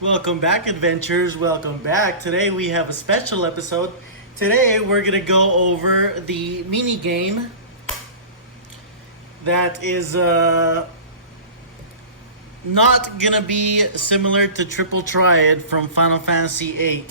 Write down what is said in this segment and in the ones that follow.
Welcome back, adventurers. Welcome back. Today we have a special episode. Today we're going to go over the mini game that is not going to be similar to Triple Triad from Final Fantasy VIII.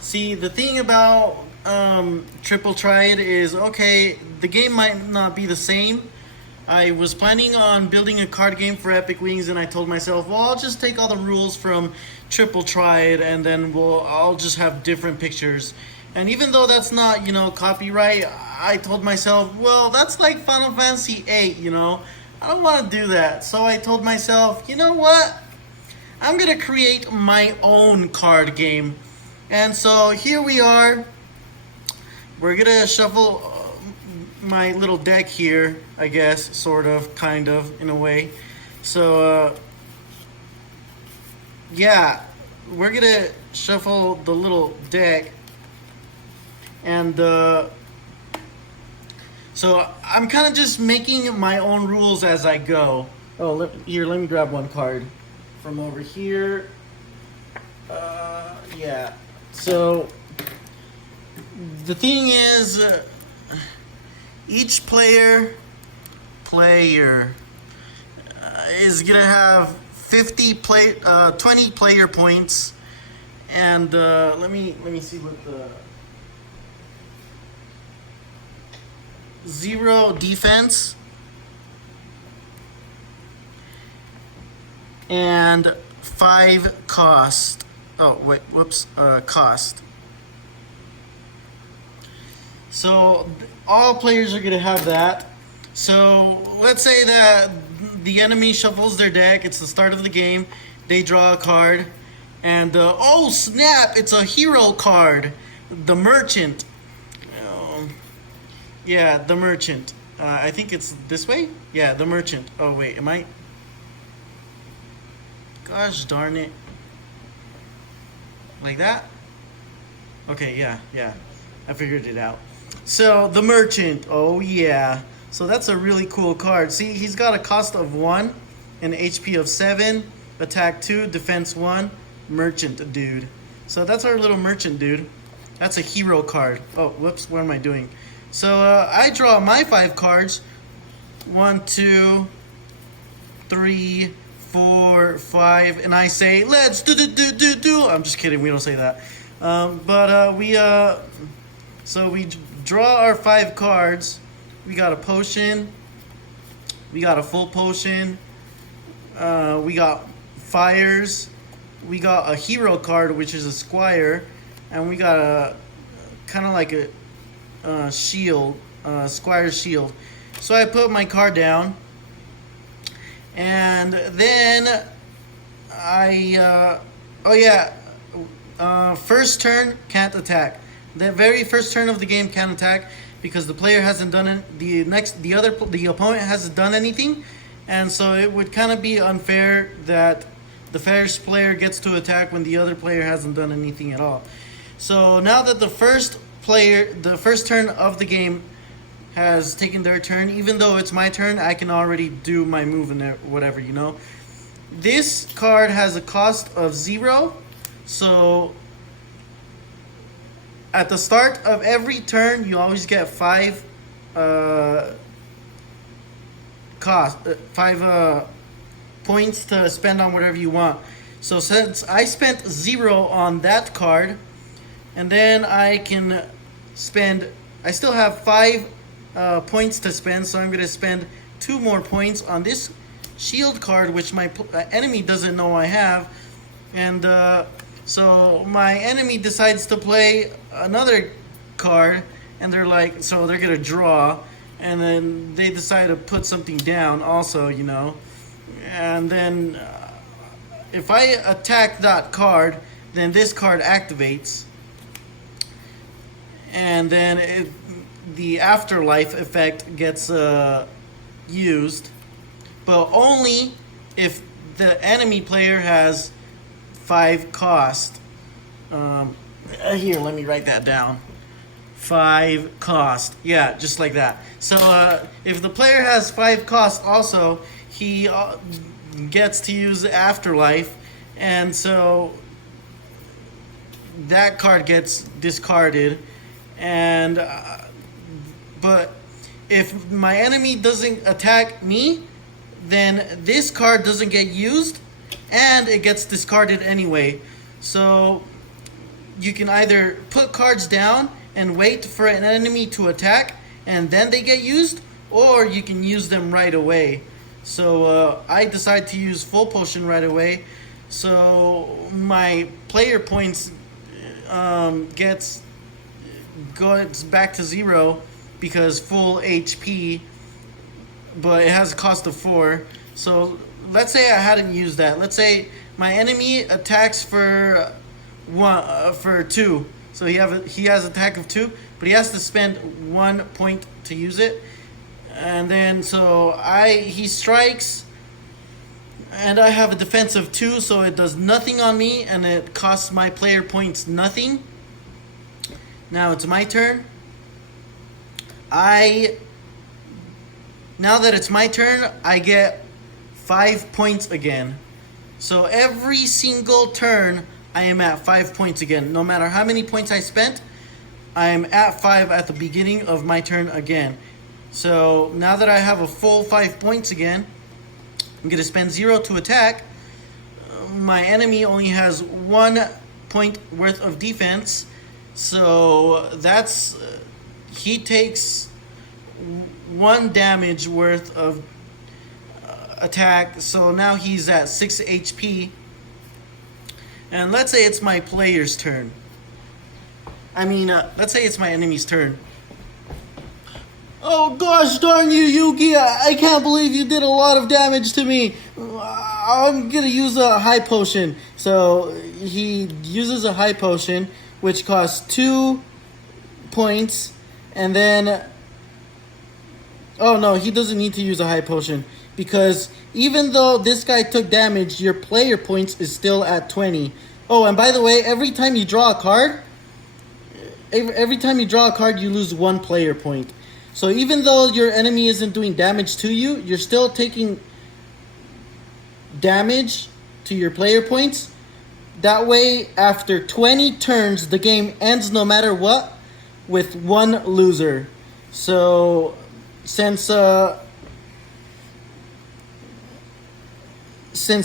See, the thing about Triple Triad is, okay, the game might not be the same. I was planning on building a card game for Epic Wings, and I told myself, well, I'll just take all the rules from Triple Triad, and then I'll just have different pictures. And even though that's not, copyright, I told myself, well, that's like Final Fantasy VIII, I don't want to do that. So I told myself, you know what? I'm going to create my own card game. And so here we are. We're going to shuffle my little deck here, I guess, sort of, kind of, in a way. So, yeah, we're gonna shuffle the little deck, and so I'm kind of just making my own rules as I go. Oh, let me grab one card from over here. Yeah. So the thing is. Each player is gonna have 20 player points, and let me see what the 0 defense and 5 cost. Oh wait, whoops, cost. So all players are going to have that. So let's say that the enemy shuffles their deck. It's the start of the game. They draw a card. And, oh snap, it's a hero card. The Merchant. Yeah, the Merchant. I think it's this way? Yeah, the Merchant. Oh wait, am I? Gosh darn it. Like that? Okay, yeah. I figured it out. So, the Merchant. Oh, yeah. So, that's a really cool card. See, he's got a cost of 1, an HP of 7, attack 2, defense 1, Merchant dude. So, that's our little Merchant dude. That's a hero card. Oh, whoops. What am I doing? So, I draw my 5 cards. 1, 2, 3, 4, 5. And I say, let's do. I'm just kidding. We don't say that. So we draw our 5 cards. We got a potion. We got a full potion. We got fires. We got a hero card, which is a squire, and we got a kind of like a shield, squire shield. So I put my card down, and then first turn can't attack. The very first turn of the game can't attack because the player hasn't done it. The opponent hasn't done anything, and so it would kind of be unfair that the first player gets to attack when the other player hasn't done anything at all. So now that the first turn of the game has taken their turn, even though it's my turn, I can already do my move and whatever, This card has a cost of 0, so at the start of every turn, you always get 5 points to spend on whatever you want. So since I spent 0 on that card, and then I can spend, I still have 5 points to spend, so I'm going to spend 2 more points on this shield card, which my enemy doesn't know I have, and so my enemy decides to play another card, and they're gonna draw, and then they decide to put something down also, and then if I attack that card, then this card activates, and then the afterlife effect gets used, but only if the enemy player has 5 cost. Here, let me write that down. 5 cost. Yeah, just like that. So if the player has 5 cost also, he gets to use Afterlife, and so that card gets discarded, and but if my enemy doesn't attack me, then this card doesn't get used, and it gets discarded anyway. So you can either put cards down and wait for an enemy to attack, and then they get used, or you can use them right away. So I decide to use full potion right away. So my player points goes back to 0 because full HP, but it has a cost of 4. So let's say I hadn't used that. Let's say my enemy attacks for 2. So he has attack of 2, but he has to spend 1 point to use it. And then he strikes, and I have a defense of 2, so it does nothing on me, and it costs my player points nothing. Now it's my turn. Now that it's my turn, I get 5 points again. So every single turn, I am at 5 points again. No matter how many points I spent, I am at 5 at the beginning of my turn again. So now that I have a full 5 points again, I'm going to spend 0 to attack. My enemy only has 1 point worth of defense. So he takes 1 damage worth of attack. So now he's at 6 HP. And let's say it's my player's turn. Let's say it's my enemy's turn. Oh gosh darn you, Yugi! I can't believe you did a lot of damage to me. I'm gonna use a high potion. So he uses a high potion, which costs 2 points, and then... Oh no, he doesn't need to use a high potion, because even though this guy took damage, your player points is still at 20. Oh, and by the way, every time you draw a card, you lose 1 player point. So even though your enemy isn't doing damage to you, you're still taking damage to your player points. That way, after 20 turns, the game ends no matter what, with 1 loser. So since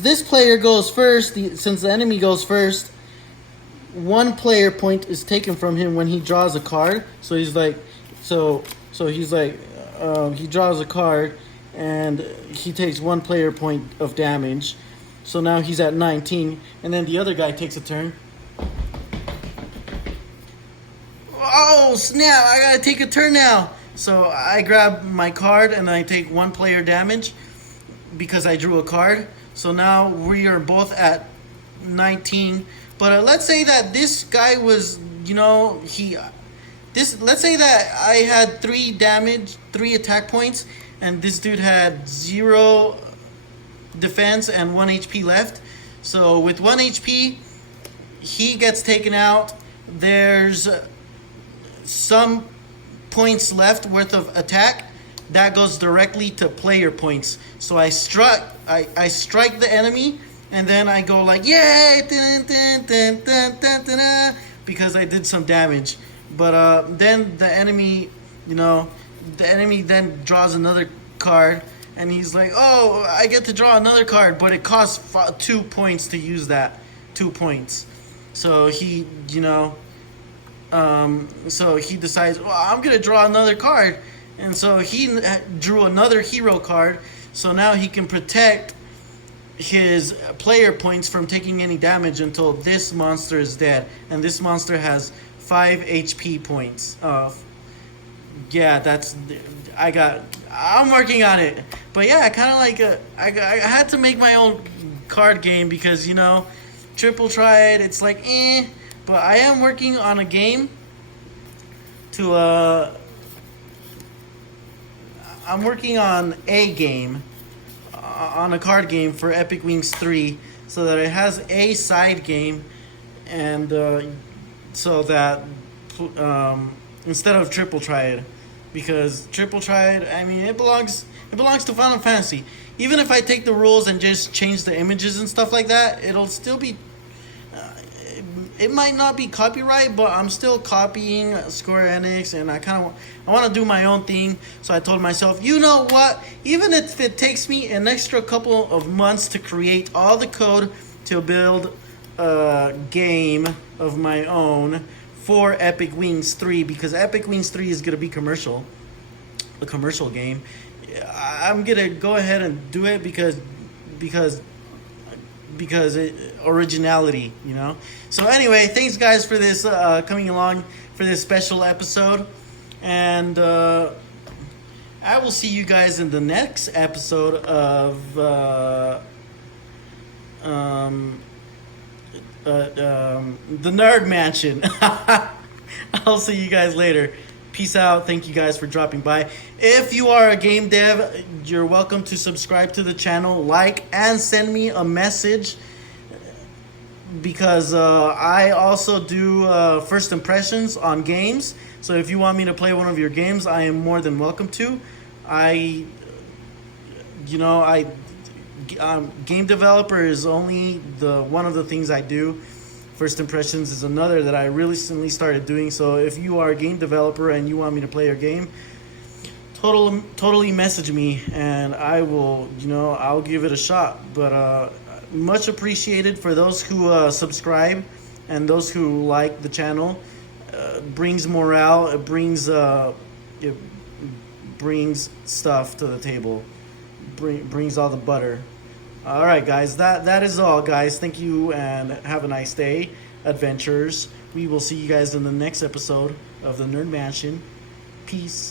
this player goes first, since the enemy goes first, 1 player point is taken from him when he draws a card. So he's like, he draws a card, and he takes 1 player point of damage. So now he's at 19, and then the other guy takes a turn. Oh snap! I gotta take a turn now. So I grab my card and I take 1 player damage because I drew a card. So now we are both at 19. But let's say that this guy was, let's say that I had 3 attack points, and this dude had 0 defense and 1 HP left. So with 1 HP, he gets taken out. There's some points left worth of attack that goes directly to player points. So I strike the enemy, and then I go like, yay, dun, dun, dun, dun, dun, dun, dun, because I did some damage. But then the enemy then draws another card, and he's like, oh, I get to draw another card, but it costs 2 points to use that. 2 points. So he, so he decides, well, I'm going to draw another card. And so he drew another hero card. So now he can protect his player points from taking any damage until this monster is dead. And this monster has 5 HP points. Yeah, I'm working on it. But yeah, I kind of like, I had to make my own card game because, Triple Triad, it's like, But I am working on a game I'm working on a game, on a card game for Epic Wings 3, so that it has a side game, and so that instead of Triple Triad, because Triple Triad, it belongs to Final Fantasy. Even if I take the rules and just change the images and stuff like that, it'll still be it might not be copyright, but I'm still copying Square Enix, and I want to do my own thing. So I told myself, you know what? Even if it takes me an extra couple of months to create all the code to build a game of my own for Epic Wings 3, because Epic Wings 3 is gonna be a commercial game. I'm gonna go ahead and do it because originality, you know. So anyway, thanks guys for this coming along for this special episode, and I will see you guys in the next episode of the Nerd Mansion. I'll see you guys later. Peace out. Thank you guys for dropping by. If you are a game dev, you're welcome to subscribe to the channel, like, and send me a message, because I also do first impressions on games. So if you want me to play one of your games, I am more than welcome to. Game developer is only one of the things I do. First impressions is another that I recently started doing. So if you are a game developer and you want me to play your game, totally message me, and I will, I'll give it a shot. But much appreciated for those who subscribe and those who like the channel. Brings morale. It brings stuff to the table. Brings all the butter. All right, guys, that is all, guys. Thank you, and have a nice day, adventurers. We will see you guys in the next episode of the Nerd Mansion. Peace.